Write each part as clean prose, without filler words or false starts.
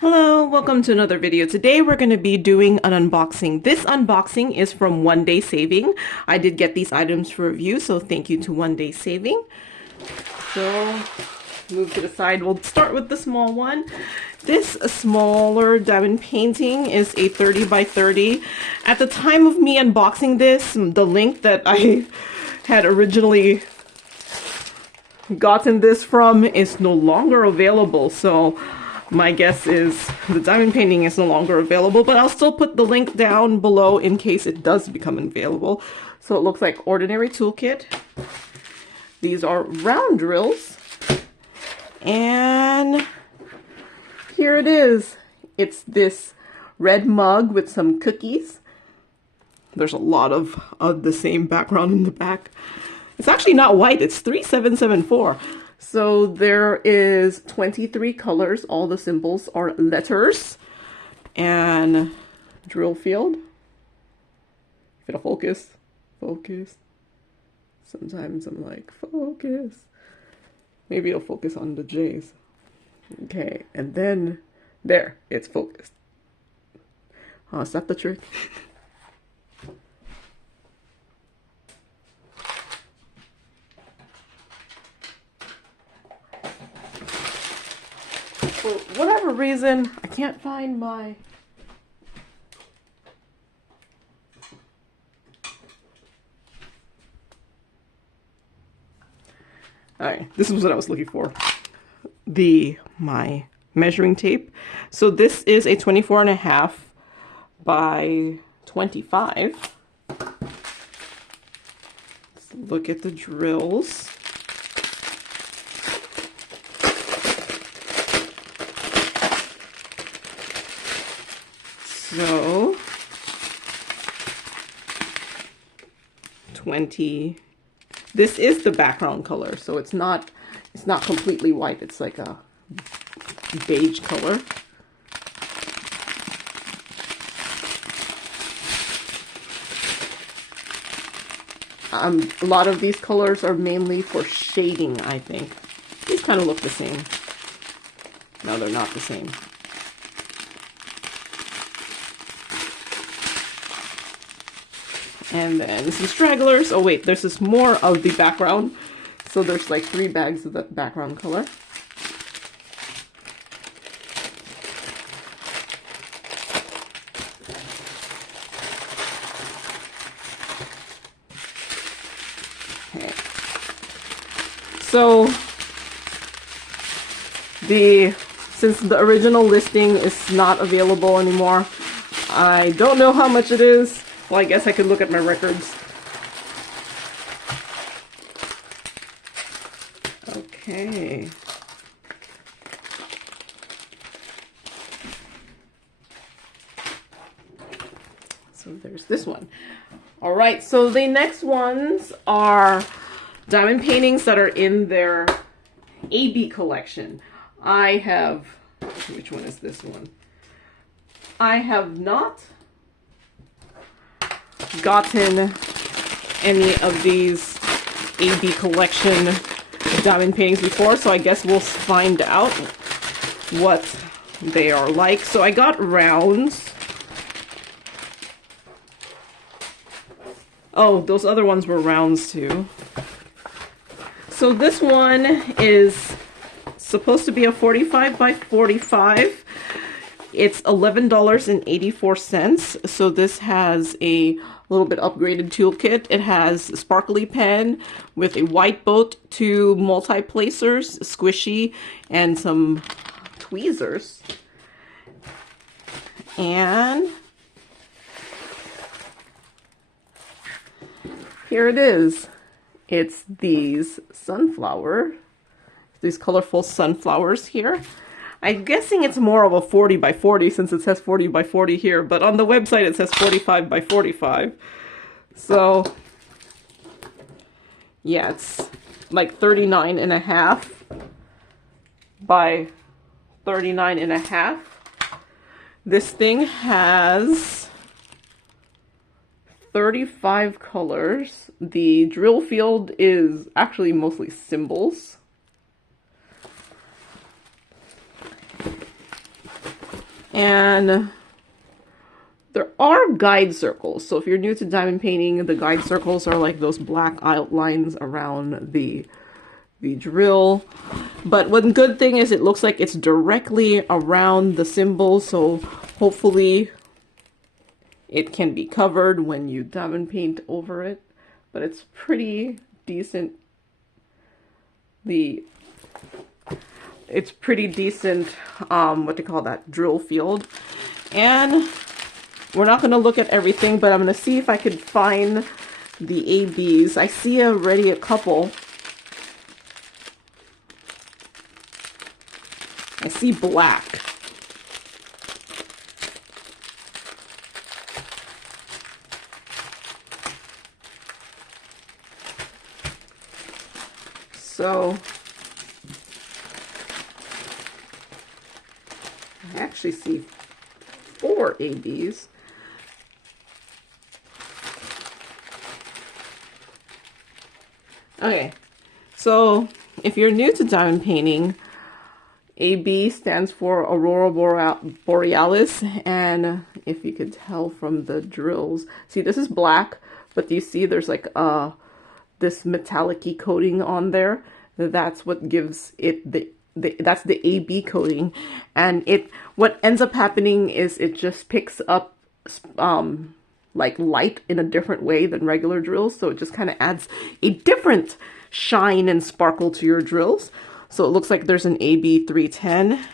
Hello, welcome to another video. Today we're going to be doing an unboxing. This unboxing is from Onedaysaving. I did get these items for review, so thank you to Onedaysaving. So, move to the side. We'll start with the small one. This smaller diamond painting is a 30 by 30. At the time of me unboxing this, the link that I had originally gotten this from is no longer available, so my guess is the diamond painting is no longer available, but I'll still put the link down below in case it does become available. So it looks like ordinary toolkit. These are round drills. And here it is. It's this red mug with some cookies. There's a lot of the same background in the back. It's actually not white, it's 3774. So there is 23 colors. All the symbols are letters. And drill field. If it'll focus. Focus. Sometimes I'm like, focus. Maybe it'll focus on the J's. Okay, and then there, it's focused. Oh, is that the trick? For whatever reason, I can't find my... Alright, this is what I was looking for. My measuring tape. So this is a 24.5 by 25. Let's look at the drills. So 20. This is the background color, so it's not completely white. It's like a beige color. A lot of these colors are mainly for shading, I think. These kind of look the same. No, they're not the same. And then some stragglers. Oh wait, this is more of the background. So there's like 3 bags of the background color. Okay. So since the original listing is not available anymore, I don't know how much it is. Well, I guess I could look at my records. Okay. So there's this one. All right, so the next ones are diamond paintings that are in their AB collection. I have, which one is this one? I have not gotten any of these AB collection diamond paintings before, so I guess we'll find out what they are like. So I got rounds. Oh, those other ones were rounds too. So this one is supposed to be a 45 by 45. It's $11.84. So this has a little bit upgraded toolkit. It has a sparkly pen with a white boat, 2 multi-placers, squishy, and some tweezers. And here it is. It's these colorful sunflowers here. I'm guessing it's more of a 40 by 40 since it says 40 by 40 here, but on the website it says 45 by 45. So, yeah, it's like 39.5 by 39.5. This thing has 35 colors. The drill field is actually mostly symbols. And there are guide circles. So if you're new to diamond painting, the guide circles are like those black outlines around the drill. But one good thing is it looks like it's directly around the symbol, so hopefully it can be covered when you diamond paint over it. But it's pretty decent. It's pretty decent, what do you call that, drill field. And we're not going to look at everything, but I'm going to see if I could find the ABs. I see already a couple. I see black. So I actually see 4 ABs. Okay, so if you're new to diamond painting, AB stands for Aurora Borealis, and if you could tell from the drills, see this is black, but you see there's like this metallic-y coating on there. That's what gives it that's the AB coating, and what ends up happening is it just picks up like light in a different way than regular drills, so it just kind of adds a different shine and sparkle to your drills. So it looks like there's an AB 310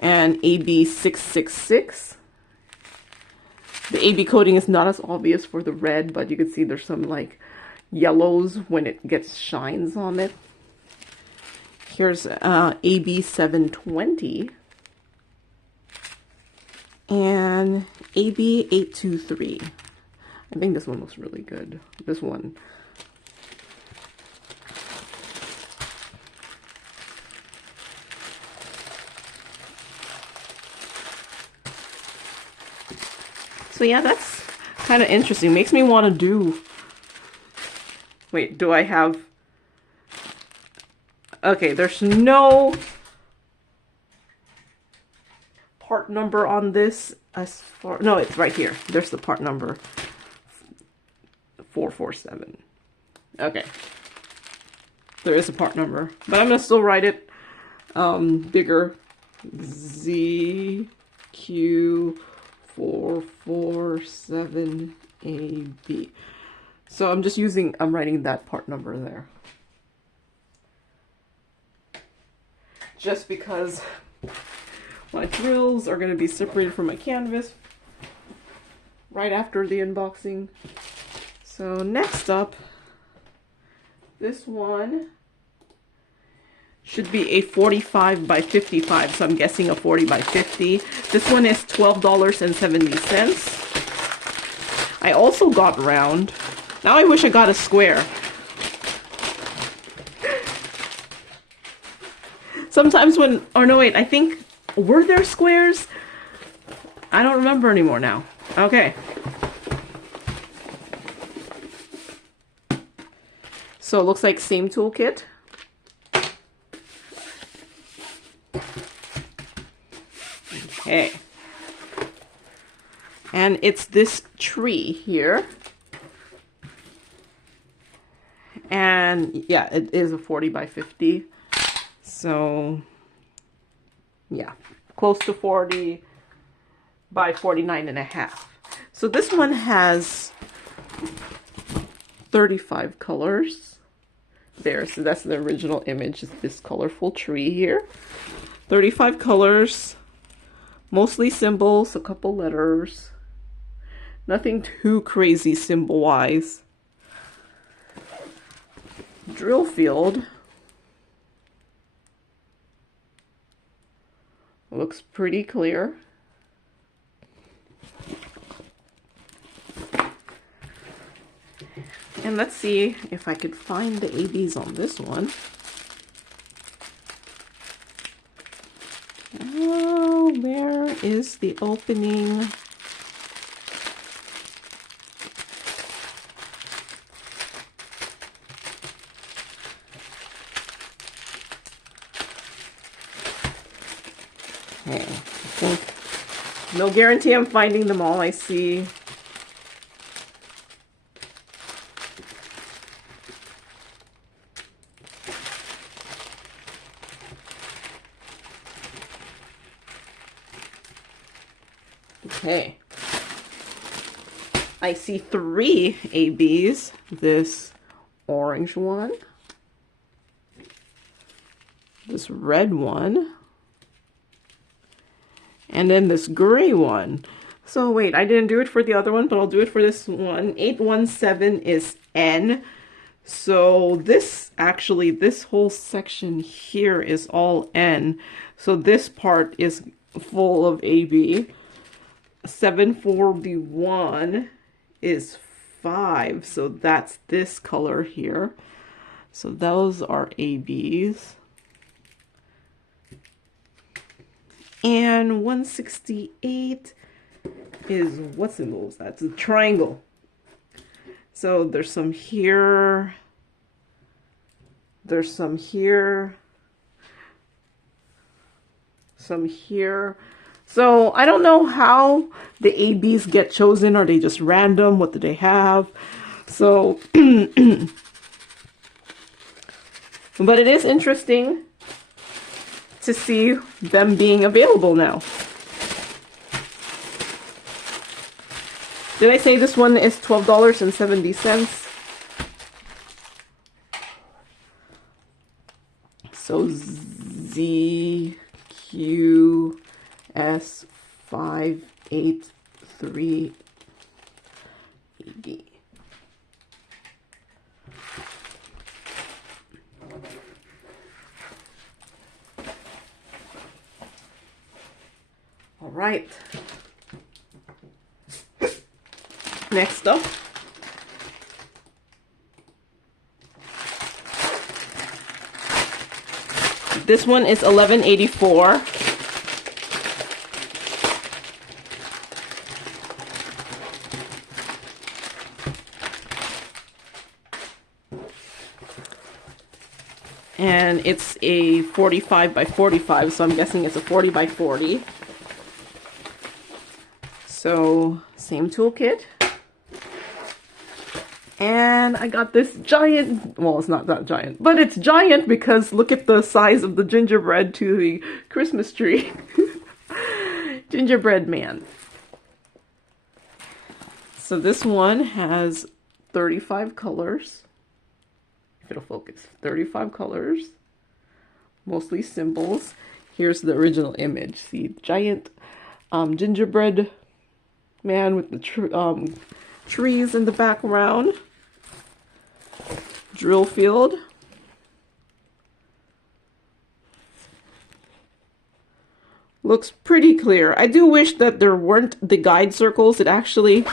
and AB 666. The AB coating is not as obvious for the red, but you can see there's some like yellows when it gets shines on it. Here's AB 720 and AB 823. I think this one looks really good. This one. So yeah, that's kind of interesting. Makes me want to do... Wait, do I have... Okay, there's no part number on this as far... No, it's right here. There's the part number. 447. Okay. There is a part number. But I'm going to still write it bigger. ZQ447AB. So I'm writing that part number there. Just because my drills are going to be separated from my canvas right after the unboxing. So next up, this one should be a 45 by 55, so I'm guessing a 40 by 50. This one is $12.70. I also got round. Now I wish I got a square. Sometimes when, or no wait, I think, were there squares? I don't remember anymore now. Okay. So it looks like same toolkit. Okay. And it's this tree here. And yeah, it is a 40 by 50. So yeah, close to 40 by 49.5. So this one has 35 colors. There, so that's the original image, is this colorful tree here. 35 colors, mostly symbols, a couple letters. Nothing too crazy symbol-wise. Drill field looks pretty clear. And let's see if I could find the ABs on this one. Oh, where is the opening? Okay, I think no guarantee I'm finding them all. I see. Okay. I see 3 ABs. This orange one, this red one, and then this gray one. So wait, I didn't do it for the other one, but I'll do it for this one. 817 is N. So this, actually, this whole section here is all N. So this part is full of AB. 741 is 5, so that's this color here. So those are ABs. And 168 is, what symbol is that? It's a triangle. So there's some here, there's some here, some here. So I don't know how the ABs get chosen. Are they just random? What do they have? So, but it is interesting to see them being available now. Did I say this one is $12.70? So ZQS583 AB. All right. Next up, this one is $11.84. And it's a 45 by 45, so I'm guessing it's a 40 by 40. So same toolkit. And I got this giant, well, it's not that giant, but it's giant because look at the size of the gingerbread to the Christmas tree. Gingerbread man. So this one has 35 colors. If it'll focus. 35 colors. Mostly symbols. Here's the original image. See, giant gingerbread man with the trees in the background. Drill field. Looks pretty clear. I do wish that there weren't the guide circles. It actually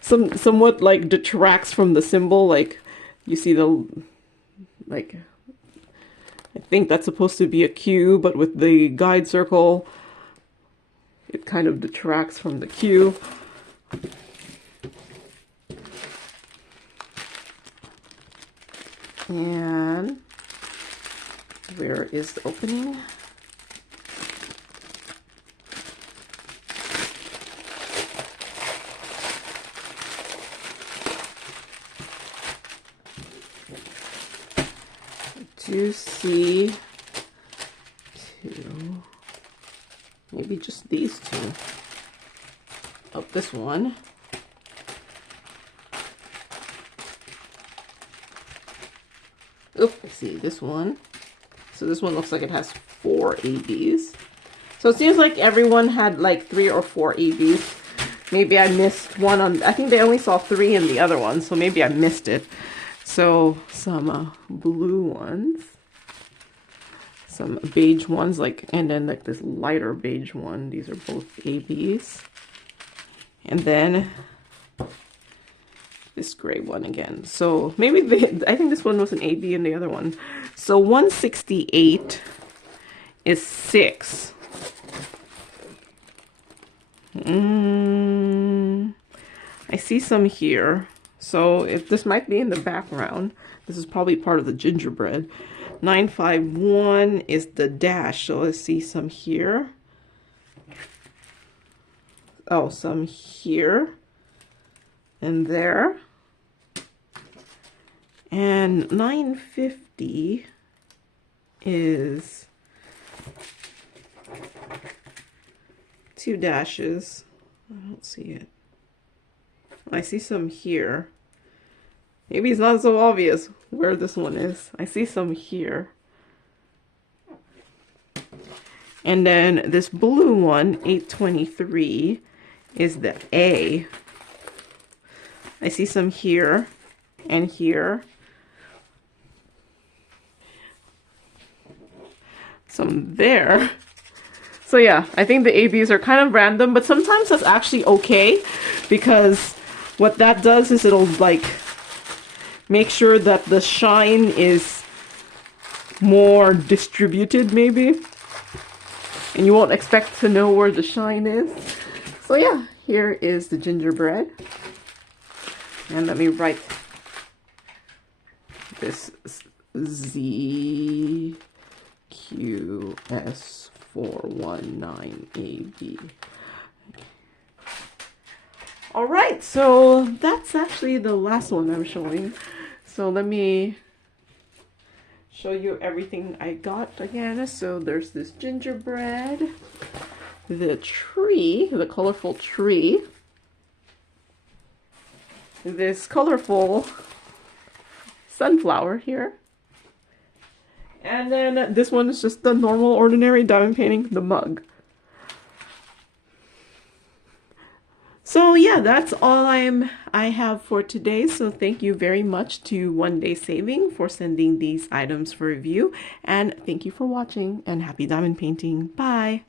somewhat like detracts from the symbol. Like you see the, like, I think that's supposed to be a Q, but with the guide circle, it kind of detracts from the Q. And where is the opening? I do see two, maybe just these two. Oh, this one. Oop, I see this one. So this one looks like it has 4 ABs. So it seems like everyone had like 3 or 4 ABs. Maybe I missed one on, I think they only saw 3 in the other one, so maybe I missed it. So some blue ones, some beige ones, like, and then like this lighter beige one. These are both ABs. And then this gray one again. So maybe I think this one was an AB and the other one. So 168 is 6. I see some here. So if this might be in the background, this is probably part of the gingerbread. 951 is the dash. So let's see some here. Oh, some here and there. And 950 is 2 dashes. I don't see it. I see some here. Maybe it's not so obvious where this one is. I see some here. And then this blue one, 823, is the A. I see some here and here. Some there. So yeah, I think the ABs are kind of random, but sometimes that's actually okay, because what that does is it'll like make sure that the shine is more distributed maybe, and you won't expect to know where the shine is. So yeah, here is the gingerbread. And let me write this ZQS419AB. All right, so that's actually the last one I'm showing. So let me show you everything I got again. So there's this gingerbread, the tree, the colorful tree, this colorful sunflower here, and then this one is just the normal ordinary diamond painting, the mug. So yeah, that's all I have for today. So thank you very much to Onedaysaving for sending these items for review, and thank you for watching, and happy diamond painting. Bye.